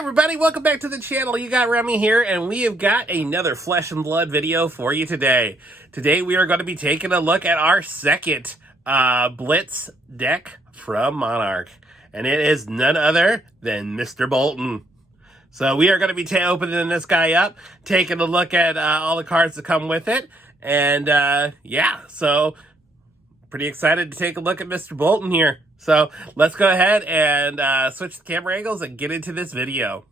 everybody, welcome back to the channel. You got Remy here, and we have got another Flesh and Blood video for you today. Today we are going to be taking a look at our second Blitz deck from Monarch, and it is none other than Mr. Boltyn. So we are going to be opening this guy up, taking a look at all the cards that come with it, and yeah, so pretty excited to take a look at Mr. Boltyn here. So let's go ahead and switch the camera angles and get into this video.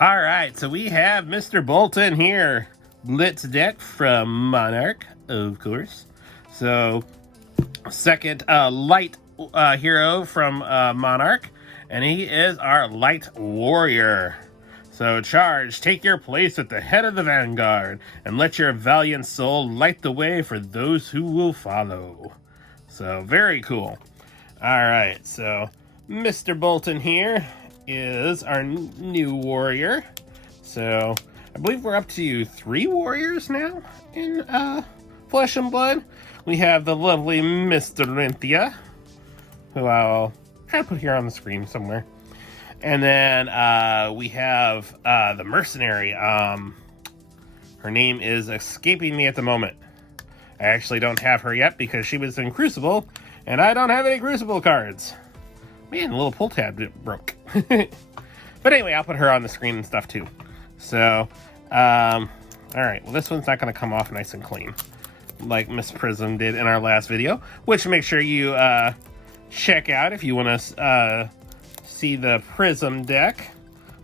All right, so we have Mr. Boltyn here. Blitz deck from Monarch, of course. So second light hero from Monarch, and he is our light warrior. So charge, take your place at the head of the vanguard, and let your valiant soul light the way for those who will follow. So very cool. All right, so Mr. Boltyn here is our new warrior. So I believe we're up to 3 warriors now in Flesh and Blood. We have the lovely Miss Dorinthia, who I'll try to put here on the screen somewhere. And then we have the mercenary. Her name is escaping me at the moment. I actually don't have her yet because she was in Crucible, and I don't have any Crucible cards. Man, the little pull tab broke. But anyway, I'll put her on the screen and stuff too. So, all right. Well, this one's not going to come off nice and clean like Miss Prism did in our last video, which make sure you check out if you want to see the Prism deck.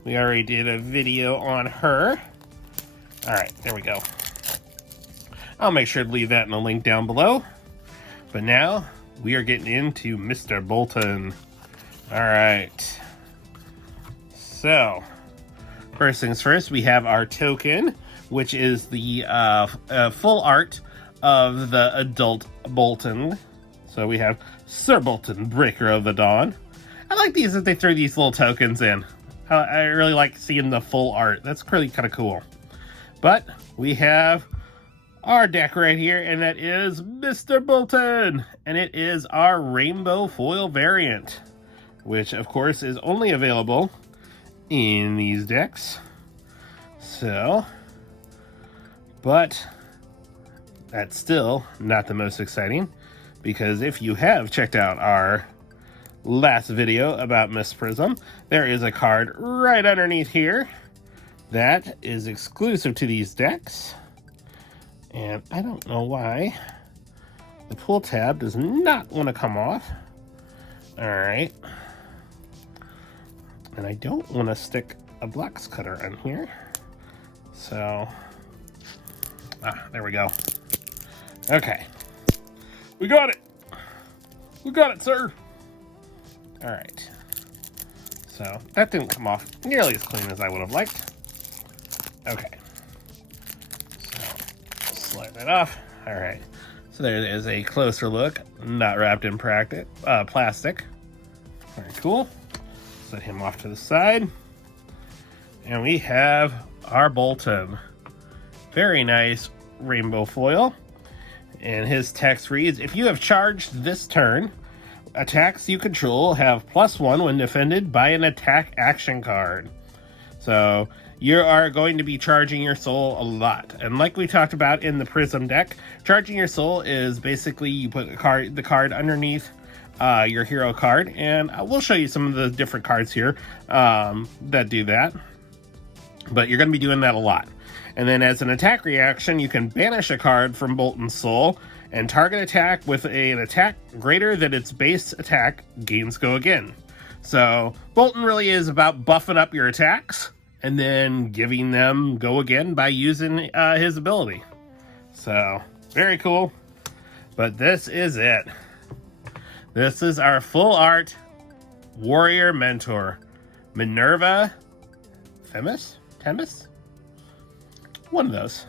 We already did a video on her. All right, there we go. I'll make sure to leave that in the link down below. But now we are getting into Mr. Boltyn. All right. So first things first, we have our token, which is the full art of the adult Boltyn. So we have Sir Boltyn, Breaker of the Dawn. I like these that they throw these little tokens in. I really like seeing the full art. That's really kind of cool. But we have our deck right here, and that is Mr. Boltyn. And it is our rainbow foil variant, which of course is only available in these decks. So, but that's still not the most exciting, because if you have checked out our last video about Miss Prism, there is a card right underneath here that is exclusive to these decks. And I don't know why the pull tab does not want to come off. All right. And I don't want to stick a box cutter in here. So, there we go. Okay. We got it. We got it, sir. All right. So that didn't come off nearly as clean as I would have liked. Okay. So slide that off. All right. So there is a closer look, not wrapped in plastic. Very cool. Set him off to the side. And we have our Boltyn. Very nice rainbow foil. And his text reads, if you have charged this turn, attacks you control have +1 when defended by an attack action card. So you are going to be charging your soul a lot. And like we talked about in the Prism deck, charging your soul is basically you put the card underneath your hero card. And we'll show you some of the different cards here that do that. But you're going to be doing that a lot. And then as an attack reaction, you can banish a card from Boltyn's soul, and target attack with an attack greater than its base attack gains go again. So Boltyn really is about buffing up your attacks and then giving them go again by using his ability. So very cool. But this is it. This is our full art warrior mentor, Minerva Themis? One of those.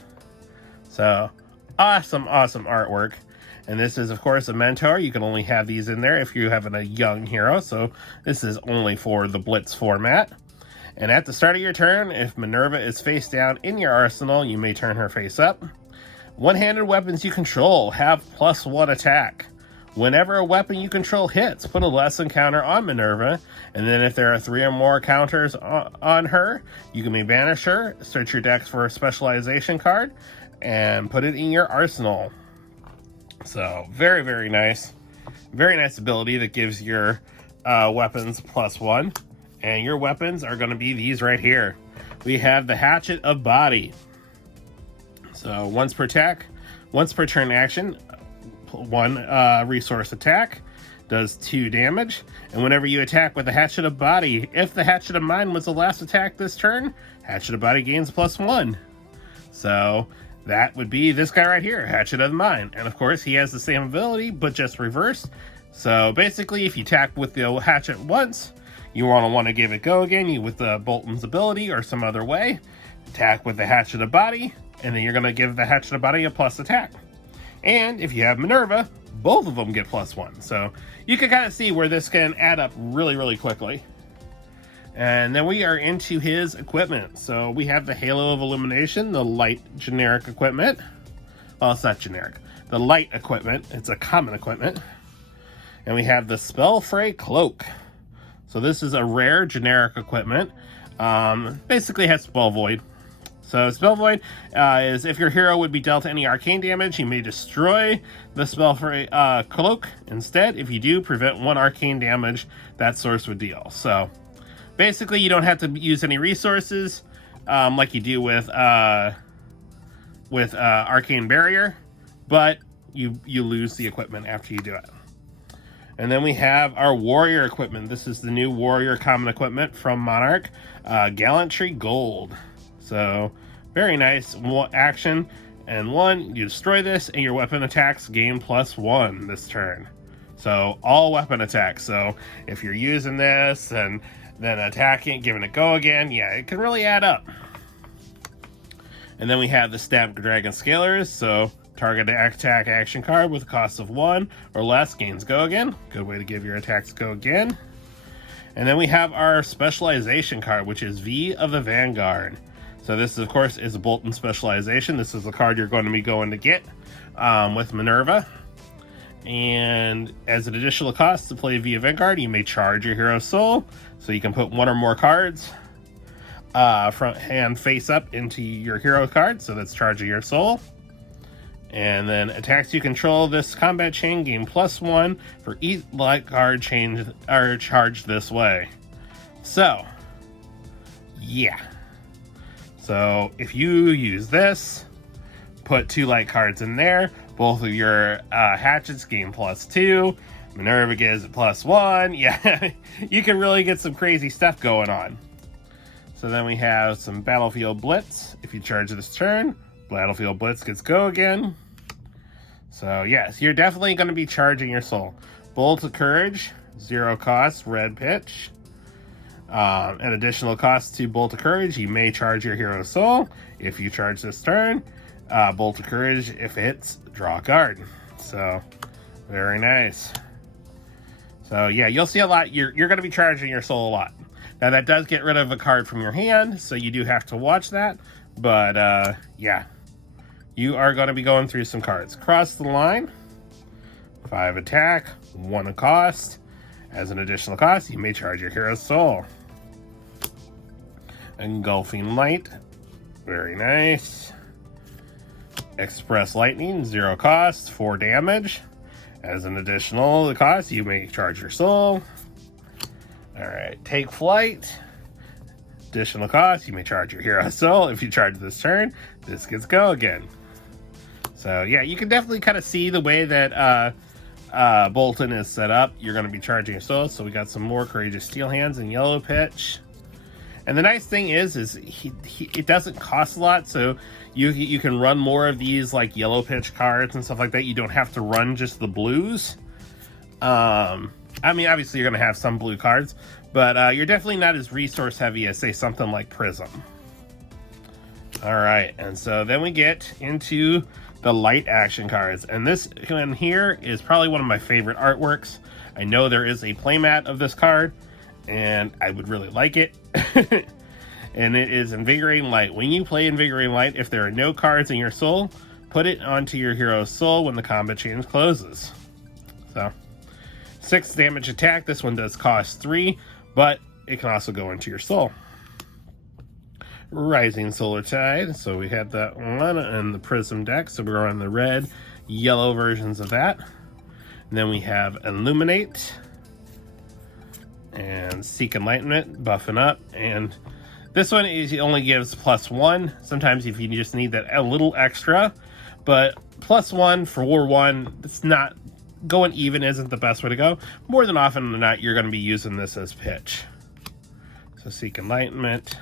So awesome artwork. And this is of course a mentor. You can only have these in there if you have a young hero, so this is only for the Blitz format. And at the start of your turn, if Minerva is face down in your arsenal, you may turn her face up. One-handed weapons you control have +1 attack. Whenever a weapon you control hits, put a lesson counter on Minerva, and then if there are 3 or more counters on her, you may banish her, search your decks for a specialization card, and put it in your arsenal. So, very, very nice. Very nice ability that gives your weapons +1. And your weapons are going to be these right here. We have the Hatchet of Body. So, once per turn action, 1 resource attack, does 2 damage, and whenever you attack with the Hatchet of Body, if the Hatchet of Mind was the last attack this turn, Hatchet of Body gains +1. So that would be this guy right here, Hatchet of the Mind, and of course he has the same ability but just reversed. So basically, if you attack with the Hatchet once, you want to give it go again with the Boltyn's ability or some other way, attack with the Hatchet of Body, and then you're going to give the Hatchet of Body a plus attack. And if you have Minerva, both of them get +1. So you can kind of see where this can add up really, really quickly. And then we are into his equipment. So we have the Halo of Illumination, the light generic equipment. Well, it's not generic. The light equipment. It's a common equipment. And we have the Spellfray Cloak. So this is a rare generic equipment. Basically has Spell Void. So Spell Void is if your hero would be dealt any arcane damage, you may destroy the Spellfray Cloak. Instead, if you do, prevent 1 arcane damage that source would deal. So basically, you don't have to use any resources like you do with Arcane Barrier, but you lose the equipment after you do it. And then we have our Warrior equipment. This is the new Warrior common equipment from Monarch, Gallantry Gold. So, very nice action. And 1, you destroy this, and your weapon attacks gain +1 this turn. So, all weapon attacks. So, if you're using this and then attacking, giving it go again, yeah, it can really add up. And then we have the Snapdragon Scalers. So, target attack action card with a cost of 1 or less gains go again. Good way to give your attacks go again. And then we have our specialization card, which is V of the Vanguard. So this, of course, is a Boltyn specialization. This is the card you're going to be going to get with Minerva. And as an additional cost to play via Vanguard, you may charge your hero's soul. So you can put 1 or more cards front hand face up into your hero card. So that's charging your soul. And then attacks you control this combat chain gain +1 for each light card change or charged this way. So, yeah. So if you use this, put 2 light cards in there, both of your hatchets gain +2, Minerva gives it +1. Yeah, you can really get some crazy stuff going on. So then we have some Battlefield Blitz. If you charge this turn, Battlefield Blitz gets go again. So yes, you're definitely going to be charging your soul. Bolt of Courage, 0 cost, red pitch. An additional cost to Bolt of Courage, you may charge your hero's soul. If you charge this turn, Bolt of Courage, if it hits, draw a card. So, very nice. So yeah, you'll see a lot. You're going to be charging your soul a lot. Now that does get rid of a card from your hand, so you do have to watch that. But yeah, you are going to be going through some cards. Cross the line, 5 attack, 1 cost. As an additional cost, you may charge your hero's soul. Engulfing Light, very nice. Express Lightning, 0 cost, 4 damage. As an additional cost, you may charge your soul. Alright, Take Flight. Additional cost, you may charge your hero's soul. If you charge this turn, this gets go again. So yeah, you can definitely kind of see the way that Boltyn is set up. You're going to be charging your soul. So we got some more Courageous Steel Hands and Yellow Pitch. And the nice thing is it doesn't cost a lot, so you can run more of these like Yellow Pitch cards and stuff like that. You don't have to run just the blues. I mean, obviously you're going to have some blue cards, but you're definitely not as resource heavy as, say, something like Prism. All right, and so then we get into the light action cards, and this one here is probably one of my favorite artworks. I know there is a playmat of this card, and I would really like it. and it is Invigorating Light. When you play Invigorating Light, if there are no cards in your soul, put it onto your hero's soul when the combat chain closes. So, 6 damage attack. This one does cost 3, but it can also go into your soul. Rising Solar Tide. So we had that one in the Prism deck. So we're on the red, yellow versions of that. And then we have Illuminate and Seek Enlightenment, buffing up. And this one is, it only gives +1. Sometimes if you just need that a little extra, but +1 for War 1, it's not, going even isn't the best way to go. More than often than not, you're going to be using this as pitch. So Seek Enlightenment.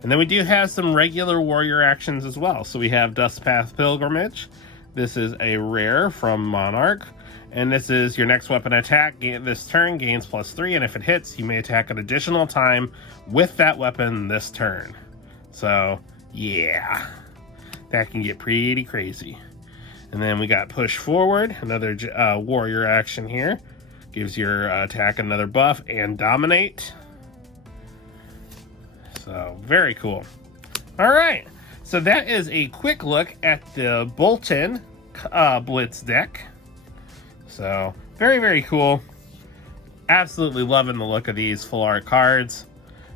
And then we do have some regular warrior actions as well. So we have Dustpath Pilgrimage. This is a rare from Monarch. And this is your next weapon attack. This turn gains +3, and if it hits, you may attack an additional time with that weapon this turn. So, yeah. That can get pretty crazy. And then we got Push Forward, another warrior action here. Gives your attack another buff, and Dominate. So, very cool. All right, so that is a quick look at the Boltyn Blitz deck. So, very cool. Absolutely loving the look of these full art cards.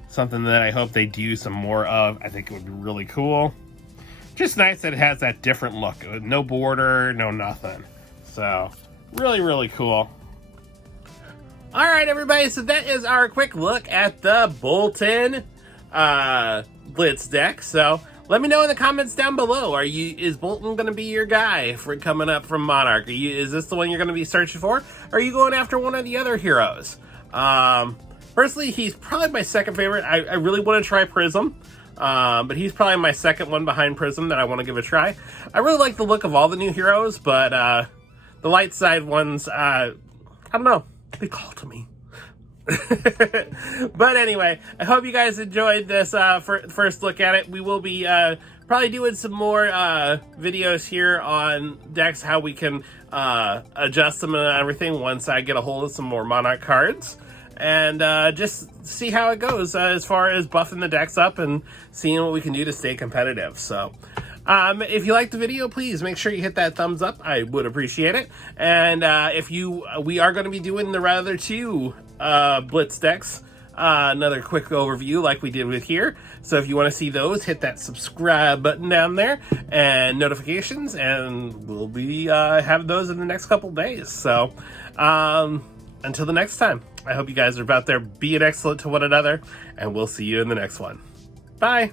Something that I hope they do some more of. I think it would be really cool. Just nice that it has that different look. No border, no nothing. So, really cool. All right, everybody, so that is our quick look at the Boltyn Blitz deck. So let me know in the comments down below. Is Boltyn going to be your guy for coming up from Monarch? Is this the one you're going to be searching for? Or are you going after one of the other heroes? Personally, he's probably my second favorite. I really want to try Prism, but he's probably my second one behind Prism that I want to give a try. I really like the look of all the new heroes, but the light side ones, I don't know. They call to me. But anyway, I hope you guys enjoyed this first look at it. We will be probably doing some more videos here on decks, how we can adjust them and everything once I get a hold of some more Monarch cards, and just see how it goes as far as buffing the decks up and seeing what we can do to stay competitive. So if you liked the video, please make sure you hit that thumbs up. I would appreciate it. And we are going to be doing the rather 2 Blitz decks, another quick overview like we did with here. So if you want to see those, hit that subscribe button down there and notifications, and we'll be have those in the next couple days. So until the next time, I hope you guys are out there being excellent to one another, and we'll see you in the next one. Bye.